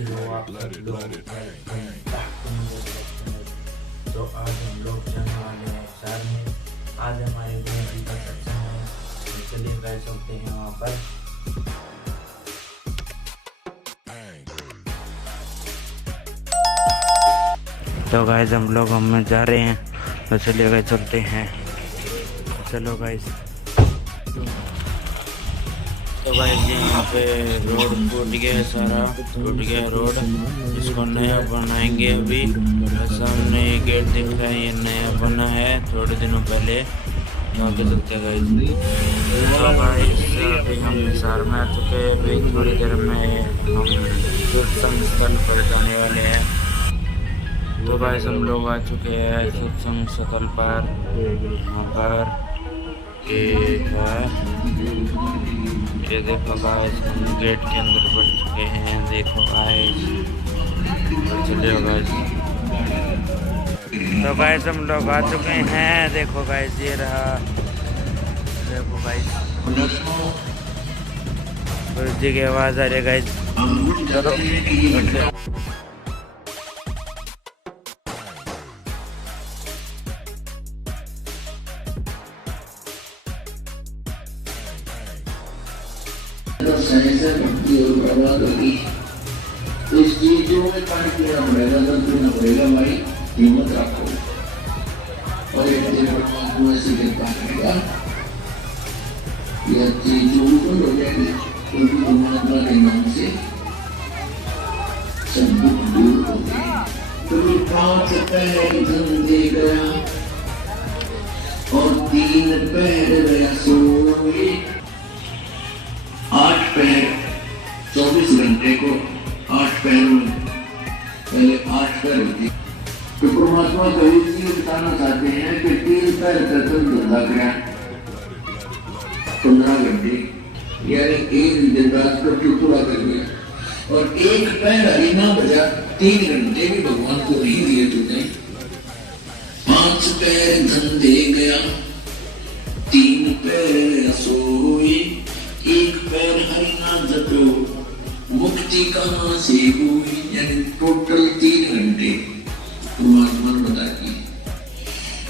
कैसे हो आप सब लोग। तो आज हम लोग जाने वाले हैं शहर में। आज हमारे गुरु जी का सत्संग है, तो चलिए गए चलते हैं वहाँ पर। तो गाइस हम लोग हम जा रहे हैं, तो चलिए गए चलते हैं। चलो गाइस। तो गाइस यहाँ पे रोड टूट गया है, सारा टूट गया रोड, इसको नया बनाएंगे अभी। सामने ये गेट दिख रहा है, ये नया बना है थोड़े दिनों पहले। यहाँ के चलते गाइस। तो गाइस अभी हम हिसार में आ चुके हैं, अभी थोड़ी देर में हम सत्संग स्थल पर जाने वाले हैं। तो गाइस हम लोग आ चुके हैं सत्संग स्थल पर। यहाँ पर ये देखो गाइस, हम गेट के अंदर बढ़ चुके हैं। देखो गाइस, चलिए गाइस। तो गाइस हम लोग आ चुके हैं। देखो गाइस, ये रहा। देखो गाइस, गुरु जी की आवाज़ आ रही है गाइस। चलो भक्ति और बर्बाद होगी, तो इस चीजों में पानी पीना पड़ेगा, दर्द पीना पड़ेगा भाई। हिम्मत रखो और एक दिन परमात्मा से कृपा करेगा, यह चीजों को हो जाएगी, क्योंकि परमात्मा के नाम से सब दुख दूर हो गए। कभी 5 पैर धन दे गया और 3 पैर गया सोए। 8 पैर 24 घंटे को 8 पैर में पहले 8 पैर होती। तो परमात्मा कभी ये बताना चाहते हैं कि 3 पैर कर्तन धंधा करा 15 घंटे, यानी 1 दिन रात को पूरा कर दिया, और 1 पैर हरिना बजा 3 घंटे भी भगवान को नहीं दिए तुमने। 5 पैर धन दे गया, 3 पैर सोए, 1 पैर हरिना जपो, मुक्ति कहाँ से हुई। यानी टोटल 3 घंटे परमात्मा ने बताया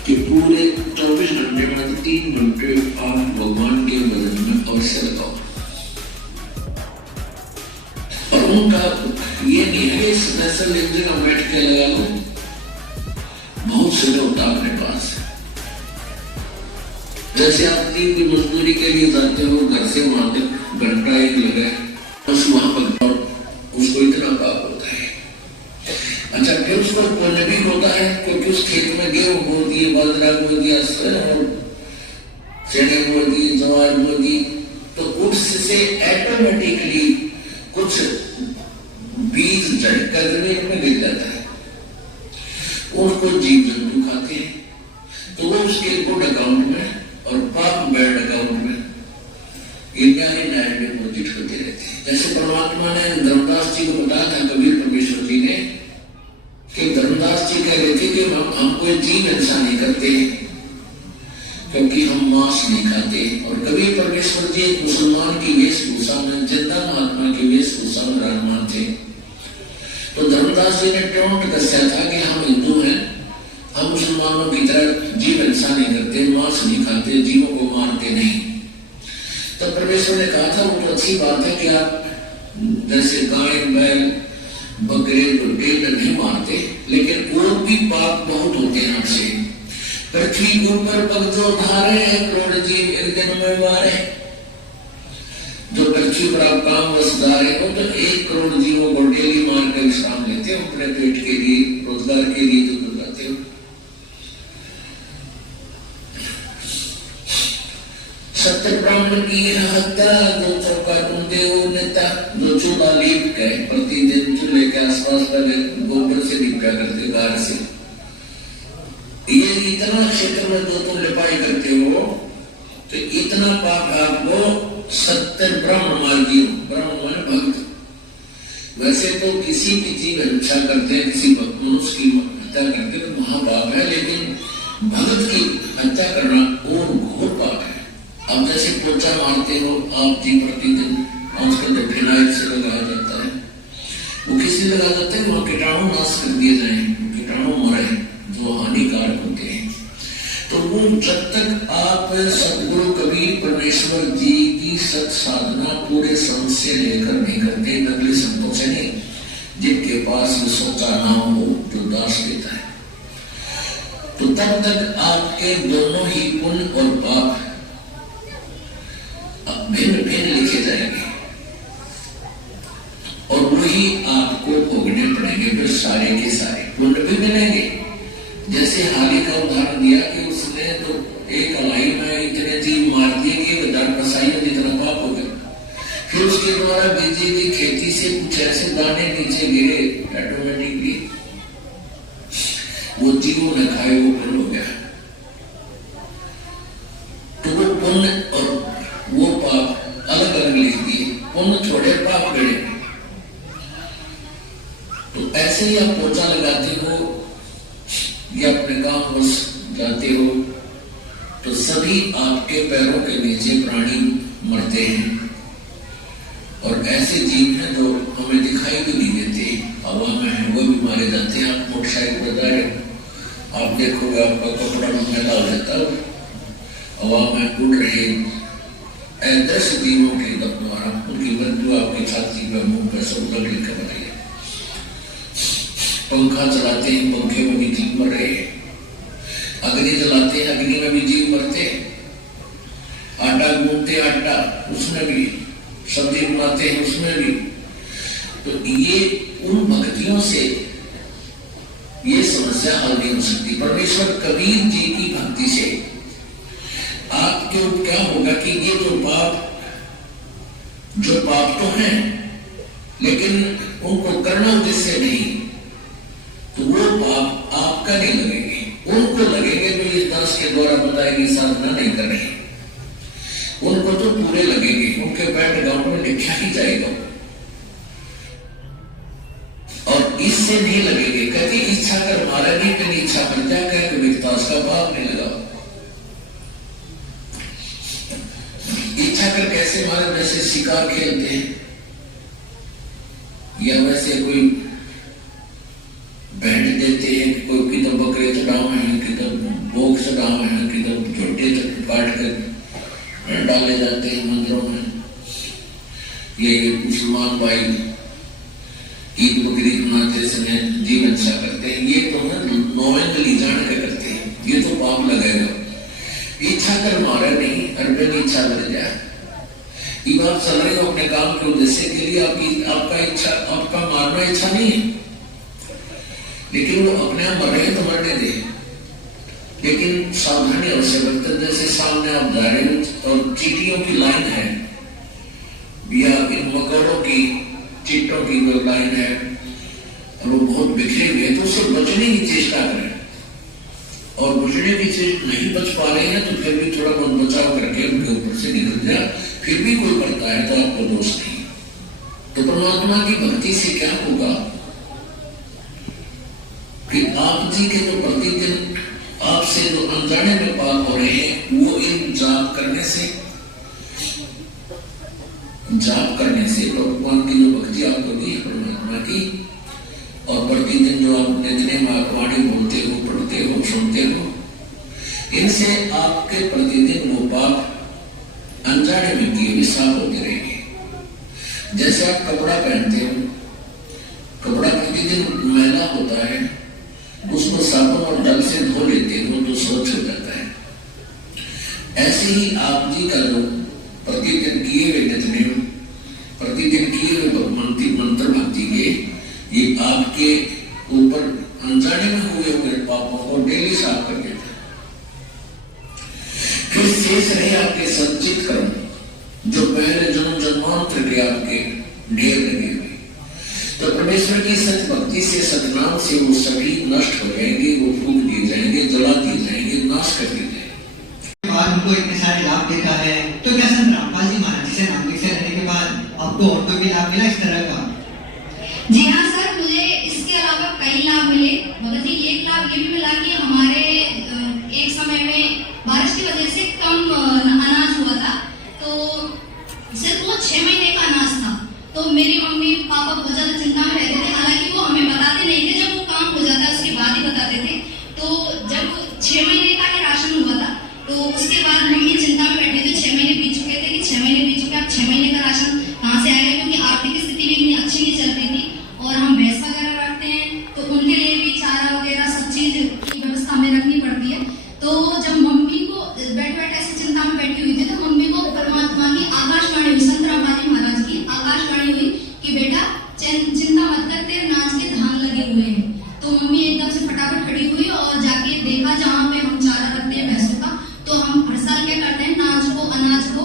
कि पूरे 24 घंटे में 3 घंटे आप भगवान के भजन में अवश्य लगाओ। और उनका ये नहीं है स्पेशल एक जगह बैठ के लगा लो, बहुत से होता अपने पास। जैसे आप दिन की मजदूरी के लिए जाते हो, घर से वहां तक घंटा 1 लगा है, बस वहां पर उसको इतना पाप होता है। अच्छा, फिर उस पर पुण्य भी होता है, क्योंकि उस खेत में गेहूं बो दिए, बाजरा बो दिया, चने बो दिए, ज्वार बो दी, तो उससे ऑटोमेटिकली कुछ बीज झटकर जमीन में गिर जाता है, उसको जीव जंतु खाते हैं, तो वो उसके गुड अकाउंट में और पाप बैड अकाउंट में इंडिया के न्याय में डिपॉजिट होते रहते हैं। जैसे परमात्मा ने धर्मदास जी को बताया था, कबीर परमेश्वर जी ने, कि धर्मदास जी कह रहे थे कि हम कोई जीव हिंसा नहीं करते क्योंकि हम मांस नहीं खाते। और कबीर परमेश्वर जी एक मुसलमान की वेशभूषा में, जिंदा महात्मा की वेशभूषा में विराजमान थे। तो धर्मदास जी ने टोंट कसया था कि हम हिंदू हैं, हम मुसलमानों की तरह जीव हिंसा नहीं करते, मांस नहीं खाते, जीवों को मारते नहीं। तो परमेश्वर ने कहा था, वो तो अच्छी बात है कि आप जैसे गाय बैल बकरे भेड़ नहीं मारते, लेकिन और भी पाप बहुत होते हैं आपसे। पृथ्वी के ऊपर पग जो धारे हैं, करोड़ जीव एक दिन में मारे। जो पृथ्वी पर आप काम वसदारे हो, तो 1 करोड़ जीवों को डेली मार कर विश्राम लेते हो, अपने पेट के लिए, रोजगार के लिए जो लगाते हो। सत्य ब्राह्मण की हत्या, जो चौका तुम देव नेता, जो चूल्हा लीप के प्रतिदिन चूल्हे के आसपास वाले गोबर से लिपा करते, गार से। ये इतना क्षेत्र में जो तुम लिपाई करते हो, तो इतना पाप आपको सत्य ब्राह्मण मार्गी, ब्राह्मण माने भक्त। वैसे तो किसी भी जीव हिंसा करते हैं, किसी मनुष्य की हत्या करते हैं तो महापाप है, लेकिन भगत की हत्या करना और घोर पाप है। अब जैसे पोचा मारते हो आप जी, प्रतिदिन उसके अंदर फिनाइल से लगाया जाता है, वो किसी नाश कर दिए जाए, कीटाणु मरे जो हानिकारक होते हैं। तो वो जब तक आप सदगुरु कबीर परमेश्वर जी की सत साधना पूरे संत से लेकर नहीं करते, नकली संतों से नहीं, जिनके पास सोचा नाम हो जो दास देता है, तो तब तक आपके दोनों ही पुण्य और पाप भिन्न भिन्न लिखे जाएंगे और वही आपको भोगने पड़ेंगे। फिर सारे के सारे पुण्य भी मिलेंगे। जैसे हाली का उदाहरण दिया कि उसने तो एक अलाई में इतने जीव मार दिए कि 1000 कसाईयों जितना पाप हो गया। फिर उसके द्वारा बीजी की खेती से कुछ ऐसे दाने नीचे गिरे ऑटोमेटिकली, वो जीवों ने खाए, वो पुण्य हो गया। तो वो पुण्य और वो पाप अलग अलग लिख दिए, पुण्य छोड़े पाप गड़े। तो ऐसे ही आप पोछा लगाते हो या अपने काम बस जाते हो तो सभी आपके पैरों के नीचे प्राणी मरते हैं और ऐसे जीव हैं जो हमें दिखाई भी नहीं देते, हवा में है वो भी मारे जाते हैं। आप मोटरसाइकिल पर जा रहे हो, आप देखोगे आपका कपड़ा मैला हो जाता है, हवा में उड़ रहे ऐसे जीवों के द्वारा उनकी मृत्यु आपकी छाती पर, मुंह पर सब लग लिख कर बनाई है। पंखा चलाते हैं, पंखे में भी जीव मर रहे हैं। अग्नि जलाते हैं, अग्नि में भी जीव मरते हैं। आटा गूंथते, आटा उसमें भी, सब्जी बनाते हैं उसमें भी। तो ये उन भक्तियों से ये समस्या हल नहीं हो सकती। परमेश्वर कबीर जी की भक्ति से आपके क्या होगा कि ये जो पाप तो हैं लेकिन उनको करना उद्देश्य नहीं, तो वो पाप आपका नहीं लगेंगे, उनको लगेंगे जो इस दास के द्वारा बताएगी साधना नहीं कर रहे, उनको तो पूरे लगेंगे, उनके बैंक अकाउंट में लिखा ही जाएगा और इससे नहीं लगेंगे। कहते इच्छा कर मारा नहीं, कभी इच्छा कर जा कह विकास का पाप नहीं लगा। इच्छा कर कैसे मारे? जैसे शिकार खेलते हैं या वैसे कोई बैठ देते हैं, कोई किधर बकरे चढ़ावे हैं, किधर भोग चढ़ावे हैं, किधर छोटे काट कर डाले जाते हैं मंदिरों में। ये मुसलमान भाई ईद बकरी मनाते समय जीवन अच्छा करते हैं, ये तो नौवेंदली जान के करते हैं, ये तो पाप लगेगा। इच्छा कर मारा नहीं, अरबन इच्छा लग जाए। ये बात चल रही हो अपने काम के उद्देश्य के लिए, आपका मारना इच्छा नहीं है, लेकिन वो अपने आप मर रहे हैं तो मरने दे। लेकिन सावधानी अवश्य बरतें। जैसे सामने आप जा रहे हो और चींटियों की लाइन है या इन मकड़ों की, चींटों की जो लाइन है और वो बहुत बिखरे हुए हैं, तो उससे बचने की चेष्टा करें और बचने की चेष्टा नहीं बच पा रहे हैं तो फिर भी थोड़ा बहुत बचाव करके उनके ऊपर से निकल जाए। फिर भी कोई करता है तो आपको दोष नहीं। तो परमात्मा की भक्ति से क्या होगा कि आप जी के जो प्रतिदिन आपसे जो अनजाने में पाप हो रहे हैं, वो इन जाप करने से भगवान की जो भक्ति आपको दी परमात्मा की, और प्रतिदिन जो आप नित्य में वाणी बोलते हो, पढ़ते हो, सुनते हो, इनसे आपके प्रतिदिन वो पाप अनजाने में किए भी साफ होते रहेंगे। जैसे आप कपड़ा पहनते हो, कपड़ा प्रतिदिन मैला होता है, उसको साबुन और जल से धो लेते हो तो स्वच्छ हो जाता है। ऐसे ही आप जी का जो प्रतिदिन किए हुए नित्य, प्रतिदिन किए हुए मंत्र भक्ति के, ये आपके ऊपर अनजाने में हुए पापों को डेली साफ कर देता है। फिर शेष रहे आपके संचित कर्म जो पहले जन्मांतर के आपके ढेर लगे हुए, तो परमेश्वर की सत भक्ति से, सतनाम से वो सभी नष्ट हो जाएंगे, वो फूक दिए जाएंगे, जला दिए जाएंगे, नाश कर दिए जाएंगे। उनको इतने सारे लाभ देता है, तो क्या संत रामपाल जी महाराज जी से नामदेव से रहने के बाद आपको और कोई भी लाभ मिला इस तरह का? जी हाँ सर, मुझे इसके अलावा कई लाभ मिले। भगत जी, एक लाभ ये भी मिला कि हमारे एक समय में बारिश की वजह से कम अनाज हुआ था, तो सिर्फ वो 6 महीने का अनाज था। तो मेरी मम्मी पापा बहुत ज्यादा चिंता में रहते थे, हालांकि वो हमें बताते नहीं थे। जब वो 6 महीने का ही राशन हुआ था। तो उसके बाद मम्मी चिंता में बैठी थी, 6 महीने बीत चुके थे कि 6 महीने बीत चुके, अब 6 महीने का राशन कहाँ से आएगा, क्योंकि आर्थिक स्थिति भी इतनी अच्छी नहीं चल रही थी और हम भैंस वगैरह रखते हैं तो उनके लिए भी चारा वगैरह सब चीज की व्यवस्था हमें रखनी पड़ती है। तो जब मम्मी को बैठे बैठे ऐसी चिंता में बैठी हुई थी तो मम्मी को परमात्मा की आकाशवाणी हुई, संत रामपाल महाराज की आकाशवाणी हुई कि बेटा चिंता मत कर, तेरे नाच के धान लगे हुए हैं। तो मम्मी एकदम से फटाफट खड़ी हुई और जाके देखा जहाँ पे हम चारा रखते हैं भैंसों का, तो हम हर साल क्या करते हैं, अनाज को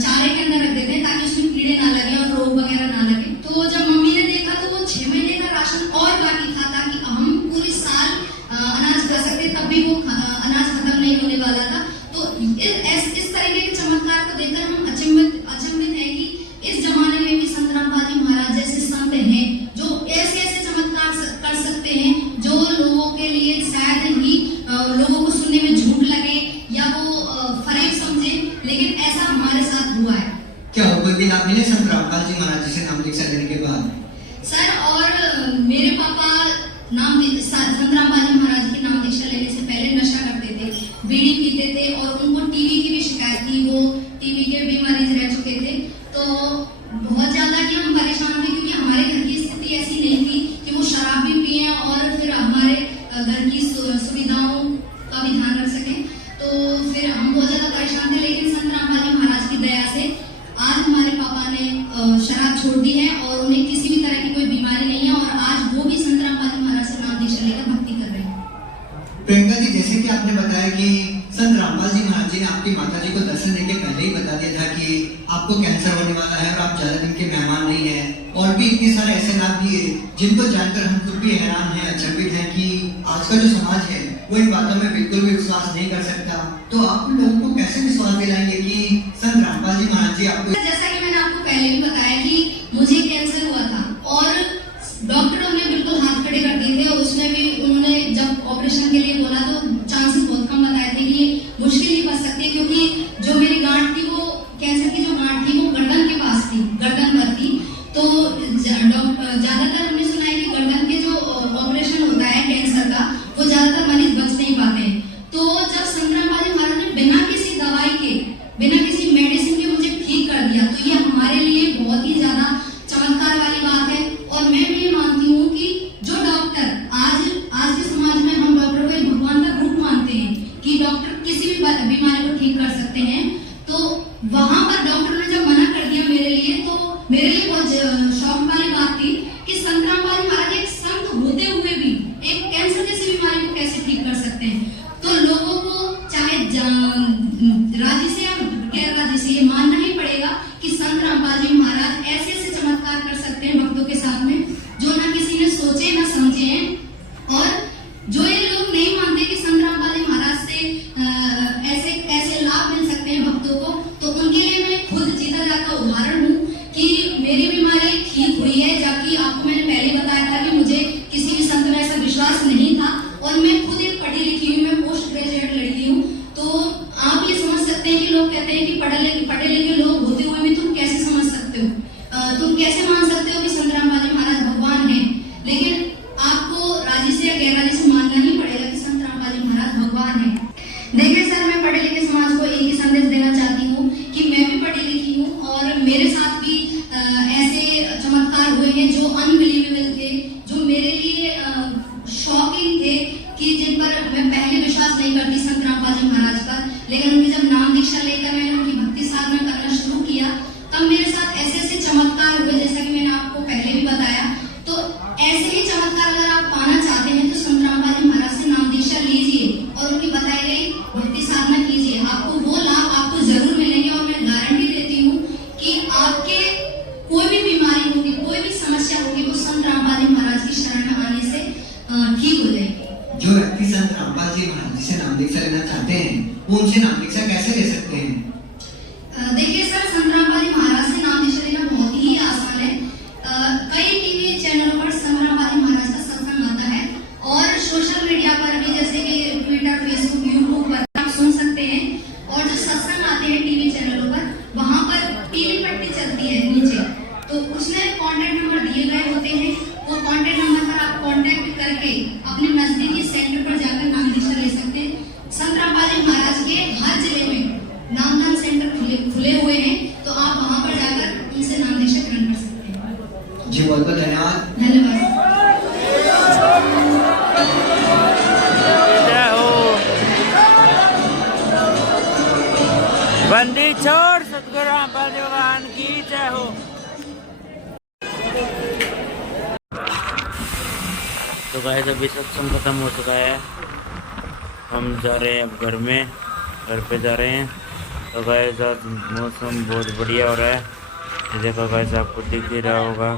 चारे के अंदर रख देते हैं ताकि उसमें कीड़े ना लगे और रोग वगैरह ना लगे। तो जब मम्मी ने देखा तो वो 6 महीने का राशन और बाकी था ताकि हम पूरी साल अनाज खा सकते, तब भी वो अनाज खत्म नहीं होने वाला था। तो इस तरीके के चमत्कार को देखकर हम अचंभित है कि इस जमाने में भी संत रामपाल जी महाराज जैसे संत हैं जो ऐसे ऐसे चमत्कार कर सकते हैं जो लोगों के लिए शायद ही लोगों को सुनने में झूठ लगे या वो फरेब समझे, लेकिन ऐसा हमारे साथ हुआ है। क्या कोई भी लाभ मिले संत रामपाल जी महाराज जी से नाम दीक्षा लेने के बाद? सर, और मेरे पापा संत रामपाल जी महाराज की नाम दीक्षा लेने से पहले नशा करते थे, बीड़ी पीते थे और उनको टीवी की भी शिकायत थी, वो टीवी के भी मरीज रह चुके थे। तो बहुत ज्यादा ही हम परेशान थे क्योंकि हमारे घर की स्थिति ऐसी नहीं थी कि वो शराब भी पिए और फिर हमारे घर की सुविधाओं का भी ध्यान रख सके। तो फिर हम बहुत ज्यादा परेशान थे, लेकिन संत रामपाल जी महाराज की दया से आज हमारे पापा ने शराब छोड़ दी है और उन्हें किसी भी तरह की कोई बीमारी नहीं है और आज वो भी संत रामपाल जी महाराज से नाम दीक्षा लेकर भक्ति कर रहे हैं। प्रियंका जी, जैसे कि आपने बताया कि संत रामपाल जी महाराज जी ने आपकी माता जी को दर्शन देने के पहले ही बता दिया था कि आपको कैंसर होने वाला है और आप ज्यादा दिन के मेहमान नहीं है, और भी इतने सारे ऐसे लाभ दिए जिनको जानकर हम खुद भी हैरान हैं, अचंभित हैं कि आज का जो समाज है वो इन बातों में बिल्कुल भी विश्वास नहीं कर सकता। तो आप लोगों को कैसे विश्वास दिलाएंगे कि संत रामपाल जी महाराज जी आपको, जैसा कि मैंने आपको पहले भी बताया कि मुझे कैंसर हुआ था और डॉक्टरों ने बिल्कुल हाथ खड़े कर दिए थे और उसमें भी उन्होंने जब ऑपरेशन के लिए बोला तो चांसेस बहुत कम बताए थे कि मुश्किल ही बच सकती है, क्योंकि जो मेरी गांठ थी वो कैंसर की जो गांठ थी वो गर्दन के पास थी, गर्दन पर थी। तो ज्यादातर हमने सुना है कि गर्दन के जो ऑपरेशन होता है कैंसर का वो ज्यादातर मरीज बच नहीं पाते हैं। तो जब संत रामपाल जी महाराज ने बिना किसी दवाई के, बिना किसी मेडिसिन के मुझे ठीक कर दिया, तो ये हमारे लिए बहुत ही ज्यादा चमत्कार वाली बात है। और मैं भी ये मानती हूँ कि जो डॉक्टर आज के समाज में हम डॉक्टर को भगवान का रूप मानते हैं कि डॉक्टर किसी भी बीमारी को ठीक कर सकते हैं, तो वहां पर डॉक्टर ने जब मना कर दिया मेरे लिए, तो मेरे लिए बहुत शौक वाली बात थी कि संत रामपाल जी महाराज एक संत होते हुए भी एक कैंसर जैसी बीमारी को कैसे ठीक कर सकते हैं। तो लोगों को चाहे राजी से या गैर राजी से ये मानना ही पड़ेगा कि संत रामपाल जी महाराज ऐसे ऐसे चमत्कार कर सकते हैं भक्तों के साथ में जो ना किसी ने सोचे ना समझे हैं। और जो ये लोग नहीं मानते कि संत रामपाल जी महाराज से ऐसे ऐसे लाभ मिल सकते हैं भक्तों को, तो उनके लिए मैं खुद जीता जाता उदाहरण हूँ कि मेरी बीमारी ठीक हुई है, जबकि आपको मैंने पहले बताया था कि मुझे किसी भी संत में ऐसा विश्वास नहीं था और मैं खुद एक पढ़ी लिखी हुई, मैं पोस्ट ग्रेजुएट लड़की हूँ। तो आप ये समझ सकते हैं कि लोग कहते हैं कि पढ़े लिखे लोग होते हुए भी तुम कैसे समझ सकते हो, तुम कैसे मान सकते हो कि संत रामपाल जी महाराज भगवान हैं। लेकिन आपको राजी से या गैर राजी से मानना ही पड़ेगा कि संत रामपाल जी महाराज भगवान हैं। देखिए सर, मैं पढ़े लिखे समाज को एक ही संदेश देना चाहती हूँ कि मैं भी पढ़ी लिखी हूँ और मेरे साथ भी ऐसे चमत्कार हुए हैं जो अनबिलीवेबल थे, जो मेरे लिए शॉकिंग थे, कि जिन पर मैं पहले विश्वास नहीं करती संत रामपाल जी महाराज पर, लेकिन उनकी जब नाम दीक्षा लेकर मैंने उनकी भक्ति साधना करना शुरू किया तब मेरे साथ ऐसे ऐसे चमत्कार हुए, जैसा कि मैंने आपको पहले भी बताया। तो ऐसे ही चमत्कार अगर आप पाना चाहते हैं तो संत रामपाल जी महाराज से नाम दीक्षा लीजिए और उनकी बताई गई भक्ति साधना कीजिए, आपको वो लाभ आपको जरूर मिलेंगे। और मैं गारंटी देती हूँ कि आपके कोई भी बीमारी होगी, कोई भी समस्या होगी, वो संत रामपाल जी महाराज की शरण में आने से ठीक हो जाएगी। जो व्यक्ति संत रामपाल जी महाराज जी से नाम दीक्षा लेना चाहते हैं वो उनसे नाम दीक्षा कैसे ले सकते हैं? देखिए सर, संत रामपाल जी महाराज से नाम दीक्षा लेना बहुत ही आसान है। कई टीवी चैनलों पर संत रामपाल जी महाराज का सत्संग आता है और सोशल मीडिया पर भी, जैसे कि ट्विटर, फेसबुक, यूट्यूब पर आप सुन सकते हैं। और जो सत्संग आते हैं टीवी चैनलों पर, वहां पर पीली पट्टी चलती है नीचे, तो उसमें कॉन्टेक्ट नंबर दिए गए होते हैं। वो कॉन्टेक्ट नंबर पर आप कॉन्टेक्ट करके अपने नजदीकी सेंटर पर जाकर नाम दीक्षा ले सकते हैं। तो गाइस अभी सत्संग खत्म हो चुका है, हम जा रहे हैं अब घर पे जा रहे हैं। तो गाइस आज मौसम बहुत बढ़िया हो रहा है, ये देखो गाइस आपको दिख ही रहा होगा।